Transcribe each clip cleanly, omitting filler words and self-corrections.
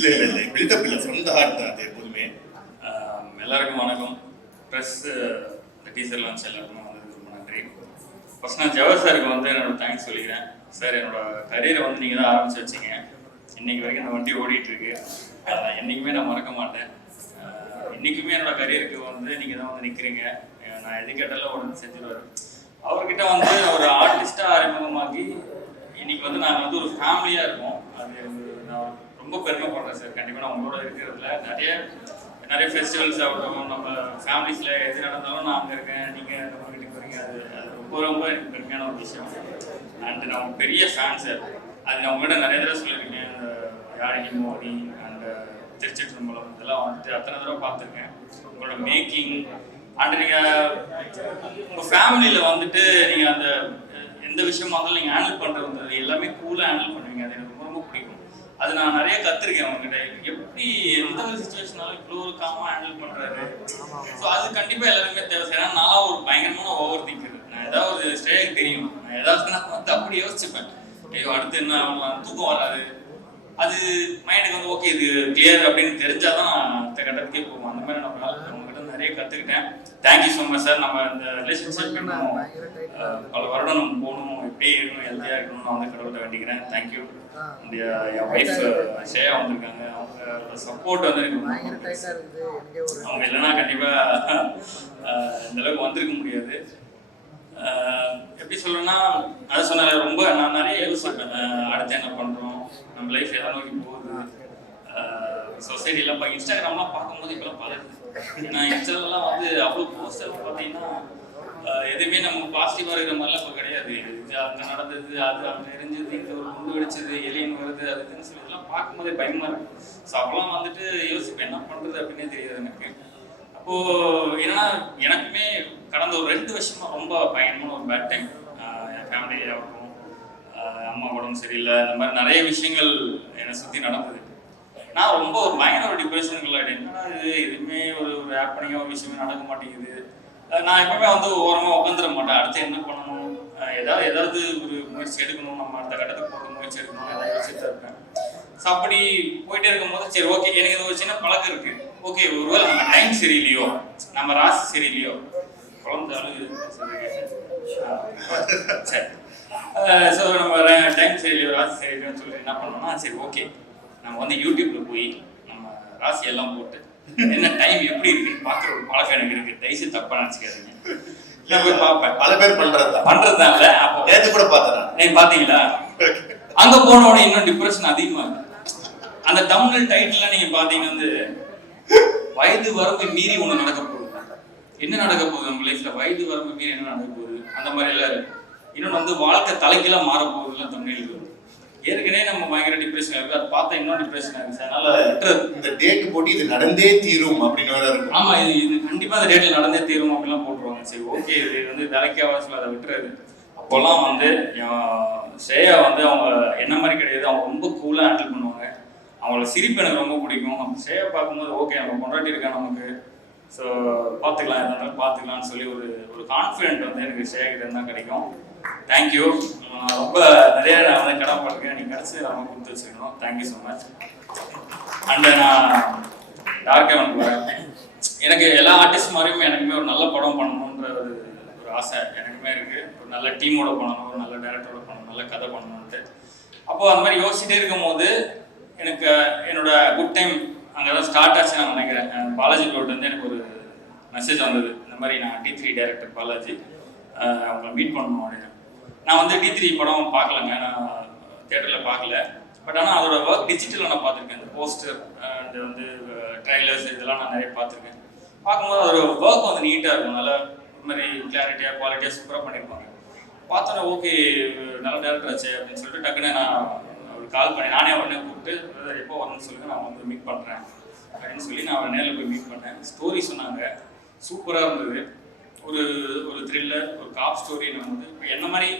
இல்லை இல்லை இல்லை பில்டப் இல்லை, சொந்த ஹார்ட் தான் அது எப்போதுமே. எல்லாருக்கும் வணக்கம். ப்ரெஸ் இந்த டீசர் லான்ச் எல்லாருக்குமே வந்ததுக்கு ரொம்ப நன்றி. ஃபர்ஸ்ட் நான் ஜவஹர் சாருக்கு வந்து என்னோட தேங்க்ஸ் சொல்லிக்கிறேன். சார், என்னோட கரியரை வந்து நீங்கள் தான் ஆரம்பிச்சு வச்சிங்க. இன்னைக்கு வரைக்கும் இந்த வண்டி ஓடிட்டு இருக்கு. என்றைக்குமே நான் மறக்க மாட்டேன். இன்றைக்குமே என்னோட கரியருக்கு வந்து நீங்கள் தான் வந்து நிற்கிறீங்க. நான் எது கேட்டாலும் உடனே செஞ்சுருவார். அவர்கிட்ட வந்து ஒரு ஆர்டிஸ்டாக அறிமுகமாகி இன்னைக்கு வந்து நாங்கள் வந்து ஒரு ஃபேமிலியாக இருக்கோம். அது நான் ரொம்ப பெருமைப்படுறேன் சார். கண்டிப்பாக நான் உங்களோட இருக்கிறதுல நிறைய ஃபெஸ்டிவல்ஸ் ஆகட்டும், நம்ம ஃபேமிலிஸில் எது நடந்தாலும் நான் அங்கே இருக்கேன், நீங்கள் நம்ம வீட்டுக்கு வரீங்க. அது ரொம்ப ரொம்ப எனக்கு பெருமையான ஒரு விஷயம். அண்ட் நான் பெரிய ஃபேன் சார். அது நான் உங்கள்கிட்ட நிறைய தடவை சொல்லியிருக்கேன். அந்த யாழினி மோடி அண்ட் திருச்சிற்றம்பலம் இதெல்லாம் வந்துட்டு அத்தனை தடவை பார்த்துருக்கேன். உங்களோட மேக்கிங் அண்ட் நீங்கள் உங்கள் ஃபேமிலியில் வந்துட்டு நீங்கள் அந்த எந்த விஷயமா இருந்தாலும் நீங்கள் ஹேண்டில் பண்ணுறது எல்லாமே கூலாக ஹேண்டில் பண்ணுவீங்க. அது எனக்கு ரொம்ப ரொம்ப பிடிக்கும். அது நான் நிறைய கற்றுருக்கேன் அவங்ககிட்ட. எப்படி எந்த ஒரு சுச்சுவேஷனாலும் இவ்வளோ ஒரு காமாக ஹேண்டில் பண்ணுறாரு. ஸோ அது கண்டிப்பாக எல்லாருமே தேவை. ஏன்னா நான் ஒரு பயங்கரமான ஓவர் திங்கிறது. நான் ஏதாவது ஒரு ஸ்டேஜ் தெரியும், நான் ஏதாவது நான் வந்து அப்படி யோசிச்சுப்பேன். ஐயோ அடுத்து என்ன தூக்கம் வராது. அது மைண்டுக்கு வந்து ஓகே இது கிளியர் அப்படின்னு தெரிஞ்சாதான் நான் அடுத்த கட்டத்துக்கே போவோம். அந்த மாதிரி நம்ம அவங்ககிட்ட நிறைய கற்றுக்கிட்டேன். Thank you so much sir. நம்ம இந்த ரிலேஷன்ஷிப் இன்னும் பல வருடம் நம்ம போகணும், எப்படி இருக்கணும், ஹெல்த்தியாக இருக்கணும்னு நான் வந்து கடவுள்கிட்ட வேண்டிக்கிறேன். தேங்க்யூ. என் ஒய்ஃப் ஷேயா வந்திருக்காங்க. அவங்களோட சப்போர்ட் வந்து எனக்கு அவங்க இல்லைன்னா கண்டிப்பாக இந்த அளவுக்கு வந்திருக்க முடியாது. எப்படி சொல்லணும்னா அதை சொன்ன ரொம்ப நான் நிறைய யோசிப்பேன். அடுத்து என்ன பண்ணுறோம், நம்ம லைஃப் எதை நோக்கி போகுது. சொசைட்டிலாம் இப்போ இன்ஸ்டாகிராம்லாம் பார்க்கும்போது இப்போலாம் பழகுது. நான் இன்ஸ்டாலெலாம் வந்து அவ்வளோ போஸ்டர் பார்த்தீங்கன்னா எதுவுமே நமக்கு பாசிட்டிவாக இருக்கிற மாதிரிலாம் இப்போ கிடையாது. இது அங்கே நடந்தது, அது அங்கே எரிஞ்சது, இங்கே ஒரு குண்டு வெடிச்சது, எலியன் வருது, அதுன்னு சொல்லி இதெல்லாம் பார்க்கும்போதே பயமாக இருக்கும். ஸோ அப்போலாம் வந்துட்டு யோசிப்பேன் என்ன பண்ணுறது அப்படின்னே தெரியாது எனக்கு. அப்போது என்னன்னா எனக்குமே கடந்த ஒரு 2 வருஷமா ரொம்ப பயங்கரமான ஒரு பேட் டைம். என் ஃபேமிலியாகட்டும், அம்மா உடம்பு சரியில்லை, இந்த மாதிரி நிறைய விஷயங்கள் என்னை சுற்றி நடந்தது. நான் ரொம்ப ஒரு பயங்கர ஒரு டிப்ரெஷனுக்குள்ள ஆகிட்டேன். என்னன்னா இது எதுவுமே ஒரு ஹேப்பனிங்காக ஒரு விஷயமே நடக்க மாட்டேங்குது. நான் எப்பவுமே வந்து ஓரமாக உட்காந்துட மாட்டேன். அடுத்து என்ன பண்ணணும், ஏதாவது ஒரு முயற்சி எடுக்கணும், நம்ம அடுத்த கட்டத்துக்கு போகிற முயற்சி எடுக்கணும், ஏதாவது யோசிச்சுட்டு இருப்பேன். ஸோ அப்படி போயிட்டே இருக்கும்போது சரி ஓகே எனக்கு இது ஒரு சின்ன பழக்கம் இருக்குது. ஓகே ஒருவேளை நம்ம டைம் சரியில்லையோ, நம்ம ராசி சரியில்லையோ, குழந்தை அழுகு சரி. ஸோ நம்ம டைம் சரியில்லையோ, ராசி சரியில்லையோன்னு சொல்லி என்ன பண்ணோம்னா சரி ஓகே நம்ம வந்து யூடியூப்ல போய் நம்ம ராசி எல்லாம் போட்டு என்ன டைம் எப்படி இருக்குன்னு பார்க்குற ஒரு பழக்கம் எனக்கு இருக்குது. தயவுசெய்து தப்பா நினச்சிக்காதீங்க. நான் போய் பார்ப்பேன். பல பேர் பண்றதுதான் இல்லை. அப்போ நேற்று கூட பார்த்தேன். நீங்க பார்த்தீங்களா? அங்கே போனோட இன்னும் டிப்ரெஷன் அதிகமாக. அந்த தமிழ் டைட்டில் நீங்க பார்த்தீங்கன்னா வந்து வயது வரம்பு மீறி ஒன்று நடக்க போகுது. என்ன நடக்க போகுது நம்ம லைஃப்ல? வயது வரம்பு மீறி என்ன நடக்க போகுது அந்த மாதிரி எல்லாம் இருக்கு. இன்னொன்று வந்து வாழ்க்கை தலைக்கெல்லாம் மாற போகுதுல தமிழில். ஏற்கனவே நம்ம பயங்கர டிப்ரெஷன் இருக்கு, அதை பார்த்தா இன்னும் டிப்ரெஷன் ஆகுது. அதனால இந்த டேட் போட்டு இது நடந்தே தீரும் அப்படின்னு வேற இருக்கும். ஆமா, இது கண்டிப்பா அந்த டேட்ல நடந்தே தீரும் அப்படிலாம் போட்டுருவாங்க. சரி ஓகே இது வந்து வேலைக்காக சொல்ல அதை விட்டுறது. அப்போல்லாம் வந்து ஸ்ரேயா வந்து அவங்க என்ன மாதிரி கிடையாது, அவங்க ரொம்ப கூலாக ஹேண்டில் பண்ணுவாங்க. அவங்களோட சிரிப்பு எனக்கு ரொம்ப பிடிக்கும். நம்ம ஸ்ரேயா பார்க்கும்போது ஓகே நம்ம கொண்டாட்டி இருக்கா நமக்கு, ஸோ பார்த்துக்கலாம் எதா இருந்தாலும் பார்த்துக்கலாம்னு சொல்லி ஒரு கான்ஃபிடென்ட் வந்து எனக்கு ஸ்ரேயா கிட்ட இருந்தால் கிடைக்கும். தேங்க்யூ. ரொம்ப நிறைய நான் வந்து கடமைப்பட்டிருக்கேன். நீங்கள் கிடச்சி நம்ம கொடுத்து வச்சுக்கணும். Thank you so much. அண்ட் நான் டார்க் ஹெவனுக்கு வரேன். எனக்கு எல்லா ஆர்டிஸ்ட் மாதிரியும் எனக்குமே ஒரு நல்ல படம் பண்ணணுன்ற ஒரு ஆசை எனக்குமே இருக்குது. ஒரு நல்ல டீமோட பண்ணணும், ஒரு நல்ல டேரக்டரோட பண்ணணும், நல்ல கதை பண்ணணுன்ட்டு. அப்போது அந்த மாதிரி யோசிச்சுட்டே இருக்கும் போது எனக்கு என்னோட குட் டைம் அங்கே தான் ஸ்டார்ட் ஆச்சு நான் நினைக்கிறேன். பாலாஜி ரோட்லேருந்து எனக்கு ஒரு மெசேஜ் வந்தது. இந்த மாதிரி நான் D3 டைரக்டர் பாலாஜி அவங்களை மீட் பண்ணணும் அப்படின்னு. நான் வந்து D3 படம் பார்க்கலங்க, நான் தியேட்டரில் பார்க்கல. பட் ஆனால் அதோட ஒர்க் டிஜிட்டலில் நான் பார்த்துருக்கேன். இந்த போஸ்டர் இந்த வந்து ட்ரைலர்ஸ் இதெல்லாம் நான் நிறைய பார்த்துருக்கேன். பார்க்கும்போது அதோட ஒர்க் வந்து நீட்டாக இருக்கும். நல்லா ஒரு மாதிரி கிளாரிட்டியாக குவாலிட்டியாக சூப்பராக பண்ணியிருப்பாங்க. பார்த்தோன்னே ஓகே நல்ல டேரக்டர் ஆச்சு அப்படின்னு சொல்லிட்டு டக்குன்னு நான் அவருக்கு கால் பண்ணி நானே உடனே கூப்பிட்டு எப்போ வரணும்னு சொல்லுங்கள் நான் வந்து மீட் பண்ணுறேன் அப்படின்னு சொல்லி நான் அவரை நேரில் போய் மீட் பண்ணேன். ஸ்டோரி சொன்னாங்க, சூப்பராக இருந்தது. ஒரு த்ரில்லர், ஒரு காப் ஸ்டோரி. நம்ம வந்து இப்போ என்ன மாதிரி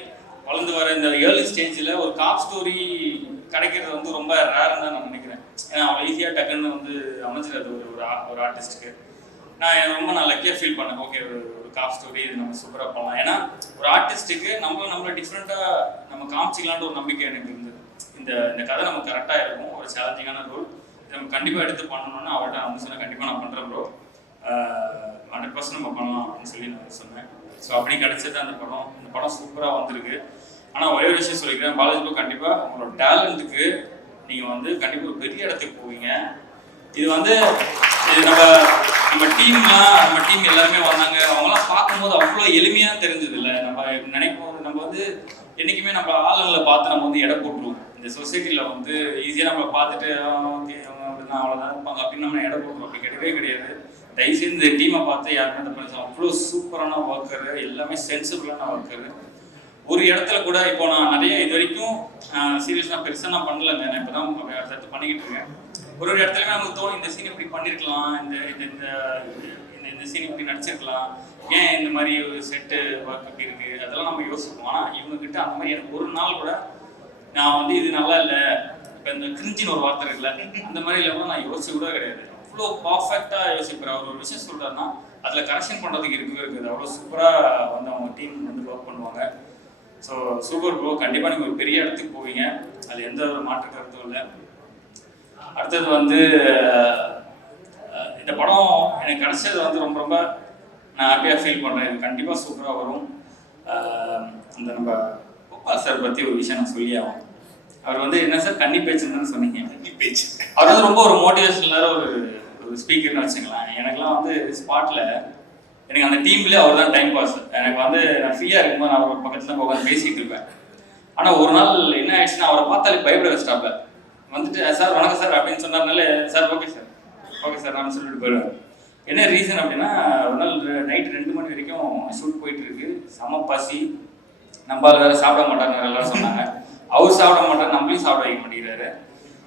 வளர்ந்து வர இந்த ஏர்லி ஸ்டேஜில் ஒரு காப் ஸ்டோரி கிடைக்கிறது வந்து ரொம்ப ரேர்னு தான் நான் நினைக்கிறேன். ஏன்னா அவ்வளோ ஈஸியாக டக்குன்னு வந்து அமைஞ்சிடாது ஒரு ஆர்டிஸ்ட்டுக்கு. நான் ரொம்ப நான் லக்கியாக ஃபீல் பண்ணேன். ஓகே ஒரு காப் ஸ்டோரி இது நம்ம சூப்பராக பண்ணலாம். ஏன்னா ஒரு ஆர்டிஸ்ட்டுக்கு நம்மளை டிஃப்ரெண்ட்டாக நம்ம காமிச்சிக்கலான்ற ஒரு நம்பிக்கை எனக்கு இருந்தது. இந்த கதை நமக்கு கரெக்டாக இருக்கும். ஒரு சேலஞ்சிங்கான ரோல், நம்ம கண்டிப்பாக எடுத்து பண்ணணும்னு அவர்கிட்ட நான் வந்து சொன்னேன், கண்டிப்பாக நான் பண்ணுறேன் ப்ரோ, 100% நம்ம பண்ணலாம் அப்படின்னு சொல்லி நான் சொன்னேன். ஸோ அப்படி கிடச்சது அந்த படம் சூப்பராக வந்திருக்கு. ஆனால் ஒரே ஒரு விஷயம் சொல்லிக்கிறேன், பாலாஜி ப்ரோ கண்டிப்பாக உங்களோட டேலண்ட்டுக்கு நீங்கள் வந்து கண்டிப்பாக ஒரு பெரிய இடத்துக்கு போவீங்க. இது வந்து இது நம்ம டீம் எல்லாருமே வந்தாங்க, அவங்களாம் பார்க்கும்போது அவ்வளோ எளிமையாக தெரிஞ்சது இல்லை. நம்ம நினைக்கும் போது நம்ம வந்து என்றைக்குமே நம்ம ஆளுங்களை பார்த்து நம்ம வந்து எடை போட்டுருவோம். இந்த சொசைட்டியில் வந்து ஈஸியாக நம்மளை பார்த்துட்டு ஓகே அவங்க அப்படின்னா அவ்வளோதான் இருப்பாங்க அப்படின்னு நம்ம எடை போட்டுருவோம். அப்படி கிடையவே கிடையாது. தயவுசெய்து இந்த டீமை பார்த்து யாருமே இந்த பண்ணி அவ்வளோ சூப்பரான ஒர்க்கரு, எல்லாமே சென்சிபிளான ஒர்க்கரு. ஒரு இடத்துல கூட இப்போ நான் நிறைய இது வரைக்கும் சீரியஸ்லாம் பெருசாக நான் பண்ணலைங்க, நான் இப்போ தான் அடுத்தடுத்து பண்ணிக்கிட்டு இருக்கேன். ஒரு இடத்துலையுமே நமக்கு தோணும் இந்த சீன் இப்படி பண்ணியிருக்கலாம், இந்த சீன் இப்படி நடிச்சிருக்கலாம், ஏன் இந்த மாதிரி ஒரு செட்டு ஒர்க் இப்படி இருக்குது, அதெல்லாம் நம்ம யோசிப்போம். ஆனால் இவங்ககிட்ட அந்த மாதிரி எனக்கு ஒரு நாள் கூட நான் வந்து இது நல்லா இல்லை, இப்போ இந்த கிரிஞ்சின்னு ஒரு வார்த்தை இருக்குல்ல, அந்த மாதிரி கூட நான் யோசிச்சு கூட கிடையாது. அவ்வளோ பர்ஃபெக்டாக யோசிப்பேன். அவர் ஒரு விஷயம் சொல்கிறாருன்னா அதில் கரெக்ஷன் பண்ணுறதுக்கு இருக்குது. அவ்வளோ சூப்பராக வந்து அவங்க டீம் வந்து ஒர்க் பண்ணுவாங்க. ஸோ சூப்பர் ப்ரோ, கண்டிப்பாக நீங்கள் ஒரு பெரிய இடத்துக்கு போவீங்க, அது எந்த ஒரு மாற்று கருத்தும் இல்லை. அடுத்தது வந்து இந்த படம் எனக்கு கிடைச்சது வந்து ரொம்ப ரொம்ப நான் ஹாப்பியாக ஃபீல் பண்ணுறேன். இது கண்டிப்பாக சூப்பராக வரும். அந்த நம்ம கோபால் சார் பற்றி ஒரு விஷயம் நான் சொல்லி ஆகும். அவர் வந்து என்ன சார் கன்னி பேச்சுன்னு சொன்னீங்க. கன்னி பேச்சு அவர் வந்து ரொம்ப ஒரு மோட்டிவேஷனலான ஒரு ஸ்பீக்கர்னு வச்சுக்கலாம். எனக்குலாம் வந்து ஸ்பாட்டில் எனக்கு அந்த டீம்லேயே அவர் தான் டைம் பாஸ். எனக்கு வந்து நான் ஃப்ரீயாக இருக்கும்போது நான் அவர் பக்கத்தில் தான் உட்காந்து பேசிகிட்டு இருப்பேன். ஆனால் ஒரு நாள் என்ன ஆயிடுச்சுன்னா அவரை பார்த்தாலே பயப்பட வச்சிட்டாப்ல. வந்துட்டு சார் வணக்கம் சார் அப்படின்னு சொன்னார்னால சார் ஓகே சார் நான் சொல்லிட்டு போயிடுவேன். என்ன ரீசன் அப்படின்னா ஒரு நாள் நைட்டு 2 மணி வரைக்கும் ஷூட் போயிட்டு இருக்கு, செம பசி, நம்ம வேறு சாப்பிட மாட்டாங்க எல்லாரும் சொன்னாங்க. அவர் சாப்பிட மாட்டார், நம்மளையும் சாப்பிட வைக்க மாட்டேங்கிறாரு.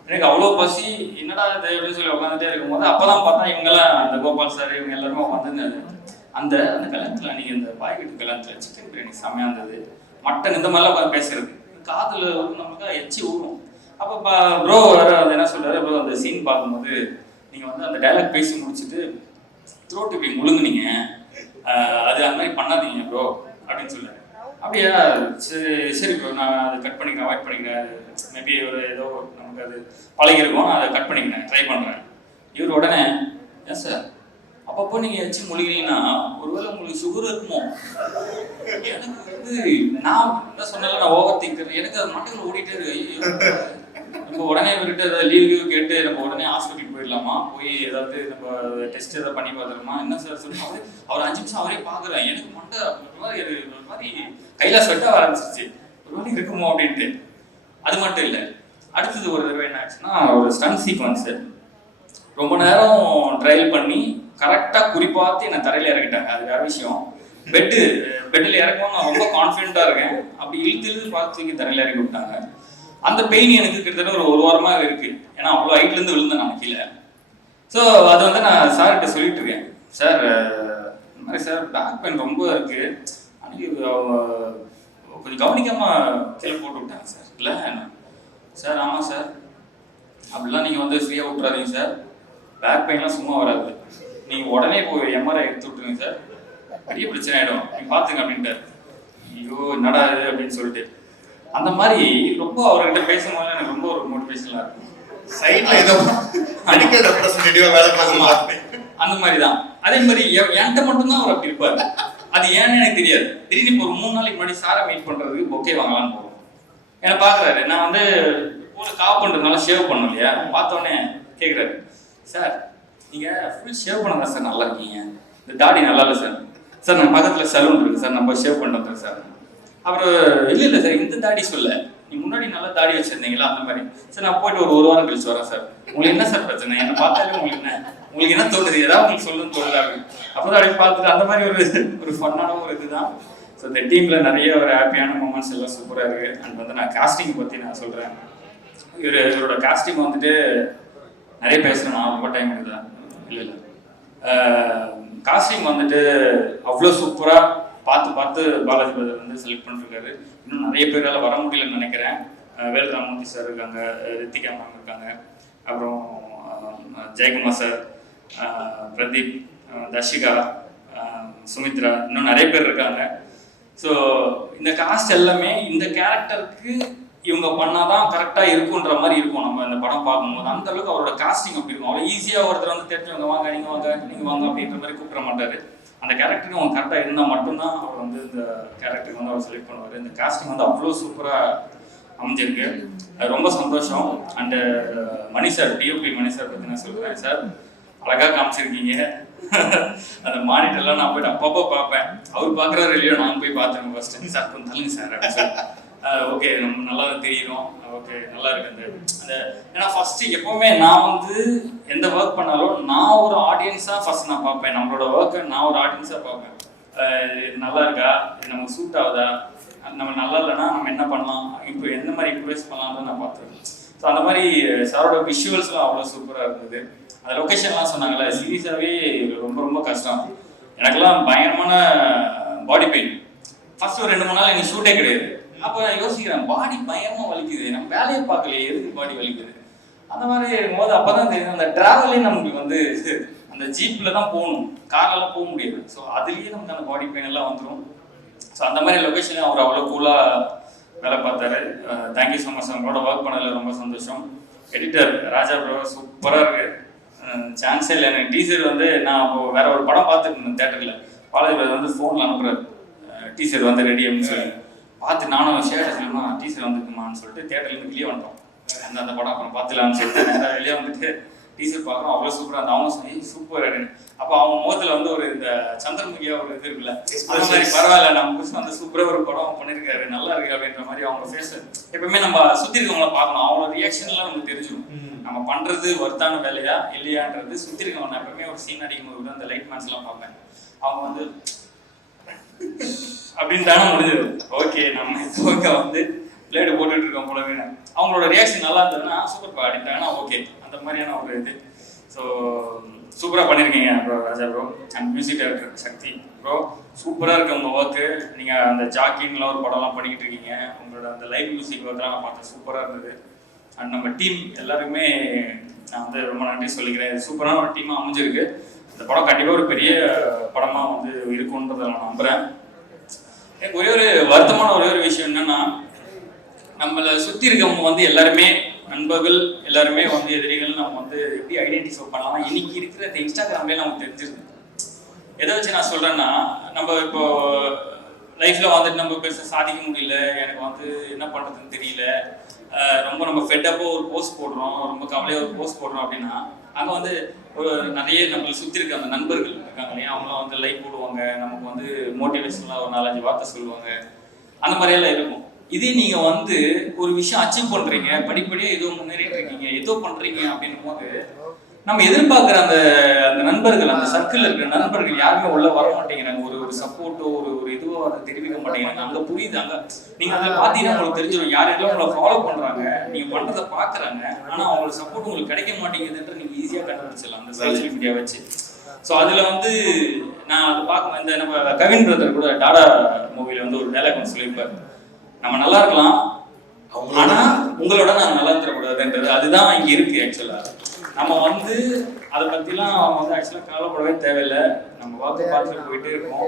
எனக்கு அவ்வளோ பசி, என்னடா இது அப்படின்னு சொல்லி உட்காந்துட்டே இருக்கும்போது அப்போதான் பார்த்தா இவங்கெல்லாம் அந்த கோபால் சார் இவங்க எல்லாருமே உட்காந்து அந்த கல்யாணத்தில் அன்றைக்கி அந்த பாய்கட்டு கல்யாணத்தில் சிக்கன் பிரியாணி செம்மையாக இருந்தது, மட்டன் இந்த மாதிரிலாம் உட்காந்து பேசுறது காதில் வந்து நம்மளுக்கு எச்சி ஊறும். அப்போ ப்ரோ வேறு என்ன சொல்கிறாரு, ப்ரோ அந்த சீன் பார்க்கும்போது நீங்கள் வந்து அந்த டைலாக் பேசி முடிச்சுட்டு த்ரோட்டு இப்படி முழுங்குனீங்க, அது அந்த மாதிரி பண்ணாதீங்க ப்ரோ அப்படின்னு சொல்லுறாரு. அப்படியா சரி ப்ரோ, நான் அதை கட் பண்ணிக்கிறேன், அவாய்ட் பண்ணிக்கிறேன், மேபி ஒரு ஏதோ நமக்கு அது பழகிருக்கும், நான் அதை கட் பண்ணிக்கிறேன், ட்ரை பண்ணுறேன். இவர் உடனே ஏன் சார் அப்பப்போ நீங்கள் எச்சு முழுகிறீங்கன்னா ஒருவேளை உங்களுக்கு சுகர் இருக்குமோ? எனக்கு வந்து நான் என்ன சொன்னாலும் நான் ஓவர் திங்கிறேன், எனக்கு அது மண்டல ஓடிட்டே இருக்கு. நம்ம உடனே இவர்கிட்ட ஏதாவது லீவ் கேட்டு நம்ம உடனே ஹாஸ்பிட்டலுக்கு போயிடலாமா, போய் ஏதாவது நம்ம டெஸ்ட் ஏதாவது பண்ணி பார்த்துருமா, என்ன சார் சொல்லணும். அவர் 5 நிமிஷம் அவரே பார்க்குறேன், எனக்கு மண்டை ஒரு மாதிரி கையில் ஸ்வெட்டாக ஆரம்பிச்சிருச்சு, ஒரு மாதிரி இருக்குமோ அப்படின்ட்டு. அது மட்டும் இல்லை, அடுத்தது ஒரு தடவை என்ன ஆச்சுன்னா ஒரு ஸ்டன் சீக்வன்ஸு ரொம்ப நேரம் ட்ரையல் பண்ணி கரெக்டாக குறிப்பாத்து என்னை தரையில் இறக்கிட்டாங்க. அது வேறு விஷயம். பெட்டில் இறக்கவும் நான் ரொம்ப கான்ஃபிடென்ட்டாக இருக்கேன், அப்படி இழுத்து பார்த்து தரையில் இறக்கி விட்டாங்க. அந்த பெயின் எனக்கு கிட்டத்தட்ட ஒரு வாரமாக இருக்குது, ஏன்னா அவ்வளோ ஹைட்லேருந்து விழுந்தேன் நான் கீழே. ஸோ அது வந்து நான் சார்கிட்ட சொல்லிட்டு இருக்கேன், சார் இந்த மாதிரி சார் பேக் பெயின் ரொம்ப இருக்குது, அன்றைக்கி கொஞ்சம் கவனிக்காமல் கீழே போட்டு விட்டாங்க சார். இல்லை சார், ஆமாம் சார், அப்படிலாம் நீங்கள் வந்து ஃப்ரீயாக விட்டுறாதீங்க சார், பேக் பெயின்லாம் சும்மா வராது, நீங்கள் உடனே போய் எம்ஆர்ஐ எடுத்து விட்டுருங்க சார், பெரிய பிரச்சனை ஆகிடும், நீங்கள் பார்த்துங்க அப்படின்ட்டு. ஐயோ என்னடா இது அப்படின்னு சொல்லிட்டு அந்த மாதிரி ரொம்ப அவர்கிட்ட பேசும்போது எனக்கு ரொம்ப ஒரு மோட்டிவேஷனலாக இருக்கும். சைட்ல ஏதோ மெடிக்கல் ரெப்ரசன்டேட்டிவா வேலை பார்க்கணும் அந்த மாதிரி தான். அதே மாதிரி என்கிட்ட மட்டும்தான் அவர் அப்படி இருப்பார், அது ஏன்னு எனக்கு தெரியாது. திடீர்னு இப்போ ஒரு 3 நாளைக்கு முன்னாடி சாரை மீட் பண்ணுறதுக்கு பொக்கே வாங்கலான்னு போகிறோம். என்னை பார்க்குறாரு, நான் வந்து ஒரு காப் பண்ணுறதுனால ஷேவ் பண்ணோம் இல்லையா, பார்த்தோன்னே கேட்குறாரு, சார் நீங்கள் ஃபுல் ஷேவ் பண்ண சார் நல்லா இருக்கீங்க, இந்த தாடி நல்லா இல்லை சார். சார் நம்ம பக்கத்தில் சலூன் இருக்குது சார், நம்ம ஷேவ் பண்ணிட்டு வந்தோம் சார். அப்புறம் இல்லை சார் இந்த தாடி சொல்ல, நீ முன்னாடி நல்லா தாடி வச்சுருந்தீங்களா அந்த மாதிரி. சார் நான் போயிட்டு ஒரு வாரம் கழிச்சு வரேன் சார், உங்களுக்கு என்ன சார் பிரச்சனை, என்னை பார்த்தாலே உங்களுக்கு என்ன தோணுது, ஏதாவது உங்களுக்கு சொல்லுன்னு தோணுதா அப்படின்னு. அப்போ தான் அப்படி பார்த்துட்டு அந்த மாதிரி ஒரு ஃபன்னான ஒரு இதுதான். ஸோ இந்த டீமில் நிறைய ஒரு ஹாப்பியான மூமெண்ட்ஸ் எல்லாம் சூப்பராக இருக்குது. அண்ட் வந்து நான் காஸ்டிங் பற்றி நான் சொல்கிறேன். இவரோட காஸ்டிங் வந்துட்டு நிறைய பேசுகிறேன் நான், ரொம்ப டைம் இருக்குதா? இல்லை காஸ்டிங் வந்துட்டு அவ்வளோ சூப்பராக பார்த்து பாலாஜி பிரதர் வந்து செலக்ட் பண்ணிருக்காரு. இன்னும் நிறைய பேரால் வர முடியலன்னு நினைக்கிறேன். வேல்ராமூர்த்தி சார் இருக்காங்க, ரித்திகா மேம் இருக்காங்க, அப்புறம் ஜெயக்குமார் சார், பிரதீப், தர்ஷிகா, சுமித்ரா, இன்னும் நிறைய பேர் இருக்காங்க. ஸோ இந்த காஸ்ட் எல்லாமே இந்த கேரக்டருக்கு இவங்க பண்ணாதான் கரெக்டாக இருக்குன்ற மாதிரி இருக்கும். நம்ம இந்த படம் பார்க்கும்போது அந்த அளவுக்கு அவரோட காஸ்டிங் அப்படி இருக்கும். அவ்வளோ ஈஸியாக ஒருத்தர் வந்து தெரிஞ்சவங்க வாங்க நீங்கள் வாங்க அப்படின்ற மாதிரி கூப்பிட மாட்டார். அந்த கேரக்டருக்கு அவங்க கரெக்டாக இருந்தால் மட்டும்தான் அவர் வந்து இந்த கேரக்டருக்கு வந்து அவர் செலக்ட் பண்ணுவார். இந்த காஸ்டிங் வந்து அவ்வளோ சூப்பராக அமைஞ்சிருக்கு. அது ரொம்ப சந்தோஷம். And Mani sir, DOP Mani sir பற்றி நான் சொல்கிறேன். சார் அழகாக காமிச்சிருக்கீங்க. அந்த மானிட்டர்லாம் நான் போய்ட்டு அப்பப்போ பார்ப்பேன். அவர் பார்க்குறாரு இல்லையோ நான் போய் பார்த்துருங்க ஃபர்ஸ்ட்டு. சார் கொஞ்சம் தள்ளுங்க சார் அப்படின்னு சொல்லி ஓகே நம்ம நல்லா தெரியும். ஓகே நல்லா இருக்கு அந்த ஏன்னா ஃபர்ஸ்ட் எப்பவுமே நான் வந்து எந்த ஒர்க் பண்ணாலும் நான் ஒரு ஆடியன்ஸா ஃபர்ஸ்ட் நான் பார்ப்பேன். நம்மளோட ஒர்க்கை நான் ஒரு ஆடியன்ஸா பார்ப்பேன். இது நல்லா இருக்கா, இது நமக்கு சூட் ஆகுதா, நம்ம நல்லா இல்லைன்னா நம்ம என்ன பண்ணலாம், இப்போ எந்த மாதிரி இம்ப்ரூவைஸ் பண்ணலாம்னு நான் பார்த்துருக்கேன். ஸோ அந்த மாதிரி சாரோட விஷுவல்ஸ்லாம் அவ்வளோ சூப்பராக இருந்தது. அந்த லொக்கேஷன்லாம் சொன்னாங்கல்ல, சீரியஸாகவே ரொம்ப ரொம்ப கஷ்டம். எனக்கெல்லாம் பயங்கரமான பாடி பெயின். ஃபர்ஸ்ட் ஒரு 2-3 நாள் எனக்கு ஷூட்டே கிடையாது. அப்போ நான் யோசிக்கிறேன், பாடி பயங்கரமாக வலிக்குது, நம்ம வேலையை பார்க்கலையே, எதுக்கு பாடி வலிக்குது அந்த மாதிரி இருக்கும்போது அப்போ தான் தெரியும் அந்த ட்ராவலே நமக்கு வந்து அந்த ஜீப்பில் தான் போகணும், கார்லலாம் போக முடியாது. ஸோ அதுலேயே நமக்கு அந்த பாடி பெயின் எல்லாம் வந்துடும். ஸோ அந்த மாதிரி லொக்கேஷன்லேயும் அவர் அவ்வளோ கூலாக வேலை பார்த்தாரு. Thank you so much. அவங்களோட ஒர்க் பண்ணதில் ரொம்ப சந்தோஷம். எடிட்டர் ராஜா ப்ரோ சூப்பராக இருக்குது. சான்ஸே இல்லை. எனக்கு டீசர் வந்து நான் அப்போ வேற ஒரு படம் பார்த்துட்டு இருந்தேன் தேட்டரில். காலேஜில் வந்து ஃபோனில் அனுப்புறாரு டீசர் வந்து ரெடி அப்படின்னு சொல்லி பார்த்து நானும் ஷேர் சொல்லணும் டீசர் வந்துருக்குமான்னு சொல்லிட்டு தேட்டர்லேருந்து வெளியே வந்துட்டோம். அந்த படம் அப்புறம் பார்த்துலான்னு சொல்லிட்டு நேராக வெளியே வந்துட்டு டீசர் பார்க்குறோம். அவ்வளோ சூப்பராக அந்த அவங்க சொல்லி சூப்பர் அப்படின்னு. அப்போ அவங்க முகத்தில் வந்து ஒரு இந்த சந்திரமுகியா ஒரு இது இருக்குல்ல, அந்த மாதிரி பரவாயில்ல நம்ம புதுசு அந்த சூப்பராக ஒரு படம் பண்ணியிருக்காரு, நல்லா இருக்கு அப்படின்ற மாதிரி அவங்க ஃபேஸ் எப்பவுமே நம்ம சுற்றி இருக்கவங்கள பார்க்கணும். அவங்களோட ரியாக்ஷன்லாம் நமக்கு தெரிஞ்சிடும். நம்ம பண்ணுறது ஒர்த்தான வேலையா இல்லையான்றது சுற்றி இருக்கவங்க. நான் எப்பவுமே ஒரு சீன் அடிக்கும் போது அந்த லைட் மேன்ஸ்லாம் பார்ப்பேன். அவங்க வந்து அப்படின்ட்டானா முடிஞ்சது, ஓகே நம்ம ஓகே வந்து பிளேடு போட்டுட்டு இருக்கோம் போலவே. அவங்களோட ரியாக்ஷன் நல்லா இருந்ததுன்னா சூப்பர் அப்படின்ட்டாங்கன்னா ஓகே, அந்த மாதிரியான ஒரு இது. ஸோ சூப்பராக பண்ணியிருக்கீங்க bro Raja bro. And music director Sakthi bro சூப்பராக இருக்குது உங்கள் ஒர்க்கு. நீங்கள் அந்த ஜாக்கின்லாம் ஒரு படம்லாம் பண்ணிக்கிட்டு இருக்கீங்க. உங்களோட அந்த லைவ் மியூசிக் ஒர்க்லாம் நான் பார்த்தேன், சூப்பராக இருந்தது. அண்ட் நம்ம டீம் எல்லாருக்குமே நான் வந்து ரொம்ப நன்றி சொல்லிக்கிறேன். சூப்பரான ஒரு டீமாக அமைஞ்சிருக்கு. இந்த படம் கண்டிப்பாக ஒரு பெரிய படமாக வந்து இருக்குன்றதை நான் நம்புகிறேன். எனக்கு ஒரே ஒரு வருத்தமான ஒரே ஒரு விஷயம் என்னன்னா, நம்மளை சுற்றி இருக்கவங்க வந்து எல்லாருமே நண்பர்கள், எல்லாருமே வந்து எதிரிகள். நம்ம வந்து எப்படி ஐடென்டிஃபை பண்ணலாம் இன்னைக்கு இருக்கிற இந்த இன்ஸ்டாகிராம்லேயே நமக்கு தெரிஞ்சிருக்கு. எதை வச்சு நான் சொல்கிறேன்னா, நம்ம இப்போ லைஃப்பில் வந்துட்டு நம்ம பெருசாக சாதிக்க முடியல, எனக்கு வந்து என்ன பண்ணுறதுன்னு தெரியல, ரொம்ப நம்ம ஃபெட்டப்போ ஒரு போஸ்ட் போடுறோம், ரொம்ப கவலையாக ஒரு போஸ்ட் போடுறோம் அப்படின்னா அங்கே வந்து ஒரு நிறைய நம்மளை சுற்றி இருக்க அந்த நண்பர்கள் இருக்காங்க இல்லையா, அவங்களாம் வந்து லைக் போடுவாங்க, நமக்கு வந்து மோட்டிவேஷனலாக ஒரு 4-5 வார்த்தை சொல்லுவாங்க, அந்த மாதிரியெல்லாம் இருக்கும். இதே நீங்கள் வந்து ஒரு விஷயம் அச்சீவ் பண்ணுறீங்க, படிப்படியாக ஏதோ முன்னேறிட்டு இருக்கீங்க, ஏதோ பண்ணுறீங்க அப்படின்னும் போது நம்ம எதிர்பார்க்குற அந்த அந்த நண்பர்கள், அந்த சர்க்கிளில் இருக்கிற நண்பர்கள் யாருமே உள்ள வர மாட்டேங்கிறாங்க. ஒரு சப்போர்ட்டோ ஒரு இதுவோ அதை தெரிவிக்க மாட்டேங்கிறாங்க. அங்கே புரியுது, அங்கே நீங்கள் அதில் பார்த்தீங்கன்னா உங்களுக்கு தெரிஞ்சிடும் யார் எல்லாம் உங்களை ஃபாலோ பண்ணுறாங்க, நீங்கள் பண்ணுறதை பார்க்குறாங்க, ஆனால் அவங்களோட சப்போர்ட் உங்களுக்கு கிடைக்க மாட்டேங்குதுன்ற நீங்கள் ஈஸியாக கண்டுபிடிச்சிடலாம் அந்த சோஷியல் மீடியா வச்சு. ஸோ அதில் வந்து நான் அதை பார்க்க இந்த நம்ம கவின் பிரதர் கூட டாடா மூவியில் வந்து ஒரு டைலாக் ஒன்று சொல்லியிருப்பார், நம்ம நல்லா இருக்கலாம் ஆனா உங்களோட நான் நல்லா தரக்கூடாதுன்றது. அதுதான் இங்க இருக்கு. ஆக்சுவலா நம்ம வந்து அதை பத்திலாம் வந்து ஆக்சுவலா கவலைப்படவே தேவையில்லை. நம்ம பார்த்துட்டு போயிட்டே இருக்கோம்.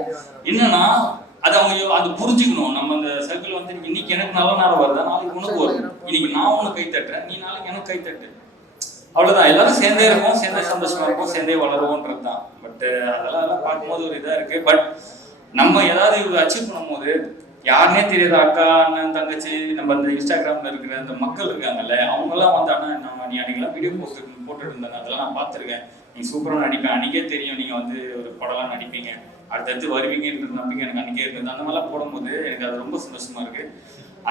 என்னன்னா அது அவங்க அது புரிஞ்சுக்கணும். நம்ம அந்த சர்க்கிள் வந்து இன்னைக்கு எனக்கு நல்ல நேரம் வருதா, நாளைக்கு உனக்கு வரும். இன்னைக்கு நான் உனக்கு கை தட்டுறேன், நீ நாளைக்கு எனக்கு கை தட்டு. அவ்வளவுதான். எல்லாரும் சேர்ந்தே இருப்போம், சேர்ந்தே சந்தோஷமா இருப்போம், சேர்ந்தே வளருவோன்றது தான். பட் அதெல்லாம் பார்க்கும்போது ஒரு இதா இருக்கு. பட் நம்ம ஏதாவது இவ்வளவு அச்சீவ் பண்ணும்போது யாருன்னே தெரியாத அக்கா, அண்ணன், தங்கச்சி, நம்ம அந்த இன்ஸ்டாகிராம்ல இருக்கிற அந்த மக்கள் இருக்காங்கல்ல, அவங்கெல்லாம் வந்து அண்ணா நம்ம நீ அன்னைக்கெல்லாம் வீடியோ போட்டுட்டு இருந்தாங்க, அதெல்லாம் நான் பார்த்துருக்கேன், நீங்க சூப்பராக நடிப்பேன், அன்னைக்கே தெரியும் நீங்க வந்து ஒரு படம்லாம் நடிப்பீங்க, அடுத்தடுத்து வருவீங்கன்றது நம்பிக்கை எனக்கு அன்னைக்கே இருந்தது. அந்த மாதிரிலாம் போடும்போது எனக்கு அது ரொம்ப சந்தோஷமா இருக்கு.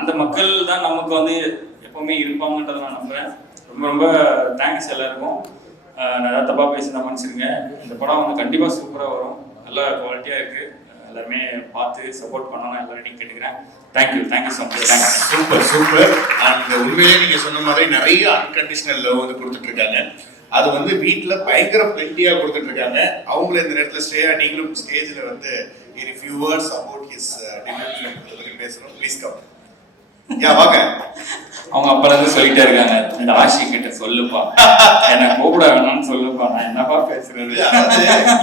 அந்த மக்கள் தான் நமக்கு வந்து எப்பவுமே இருப்பாங்கன்றதை நான் நம்புறேன். ரொம்ப ரொம்ப தேங்க்ஸ் எல்லாருக்கும். நான் ஏதாவது தப்பா பேசி மன்னிச்சிருங்க. இந்த படம் வந்து கண்டிப்பா சூப்பராக வரும், நல்ல குவாலிட்டியா இருக்கு. எல்லாருமே பார்த்து சப்போர்ட் பண்ணணும் எல்லாரையும் கேட்டுக்கிறேன். Thank you so much. Super super. And உண்மையிலே நீங்க சொன்ன மாதிரி நிறைய அன்கண்டிஷனல் லவ் வந்து கொடுத்துட்டு இருக்காங்க. அது வந்து வீட்டில் பயங்கர பிளெண்டியா கொடுத்துட்டு இருக்காங்க. அவங்கள இந்த நேரத்தில் ஸ்ரேயா நீங்களும் ஸ்டேஜில் வந்து a few words about his debut பேசணும். Please come. யா வாங்க. அவங்க அப்பலேருந்து சொல்லிட்டே இருக்காங்க, இந்த ஆஷி கிட்ட சொல்லுப்பா, என்ன கூப்பிட வேணாம்னு சொல்லுப்பா, நான் என்னப்பா பேசுறது.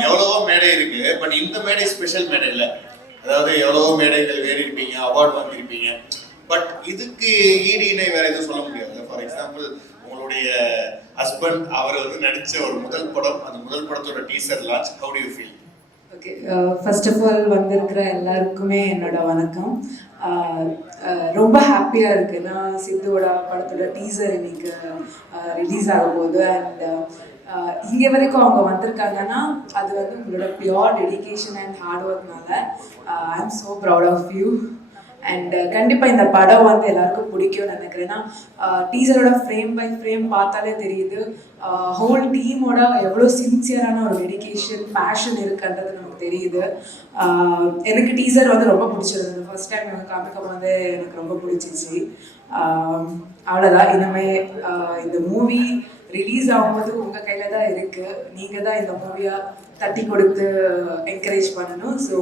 எவ்வளவோ மேடை இருக்கு, பட் இந்த மேடை ஸ்பெஷல் மேடை இல்லை. அதாவது எவ்வளவோ மேடைகள் ஏறி இருப்பீங்க, அவார்டு வாங்கியிருப்பீங்க, பட் இதுக்கு ஈடு இணை வேற எதுவும் சொல்ல முடியாது. ஃபார் எக்ஸாம்பிள் உங்களுடைய ஹஸ்பண்ட் அவர் வந்து நடிச்ச ஒரு முதல் படம், அந்த முதல் படத்தோட teaser launch, how do you feel? Okay, first of all வந்திருக்கிற எல்லாருக்குமே என்னோட வணக்கம். ரொம்ப ஹாப்பியாக இருக்குது. நான் சித்துவோட படத்தோட டீசர் இன்னைக்கு ரிலீஸ் ஆகும் போது அண்ட் இங்கே வரைக்கும் அவங்க வந்திருக்காங்கன்னா அது வந்து உங்களோட பியோர் டெடிகேஷன் அண்ட் ஹார்ட் ஒர்க்னால I am so proud of you. And கண்டிப்பாக இந்த படம் வந்து எல்லாருக்கும் பிடிக்கும்னு நினைக்கிறேன். ஏன்னா டீசரோட ஃப்ரேம் பை ஃப்ரேம் பார்த்தாலே தெரியுது ஹோல் டீமோட எவ்வளோ சின்சியரான ஒரு டெடிகேஷன் பேஷன் இருக்குன்றது நமக்கு தெரியுது. எனக்கு டீசர் வந்து ரொம்ப பிடிச்சிருந்தது. ஃபர்ஸ்ட் டைம் எனக்கு காமிக்கும் போது எனக்கு ரொம்ப பிடிச்சிச்சு. அவ்வளோதான். இனிமே இந்த மூவி ரிலீஸ் ஆகும்போது உங்கள் கையில் தான் இருக்குது. நீங்கள் தான் இந்த மூவியை தட்டி கொடுத்து என்கரேஜ் பண்ணணும். So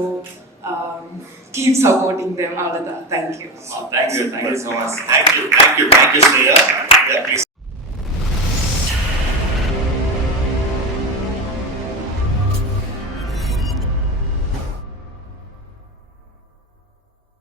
keep supporting them. All of that. Thank you. Thank you so much. Thank you, Shreya.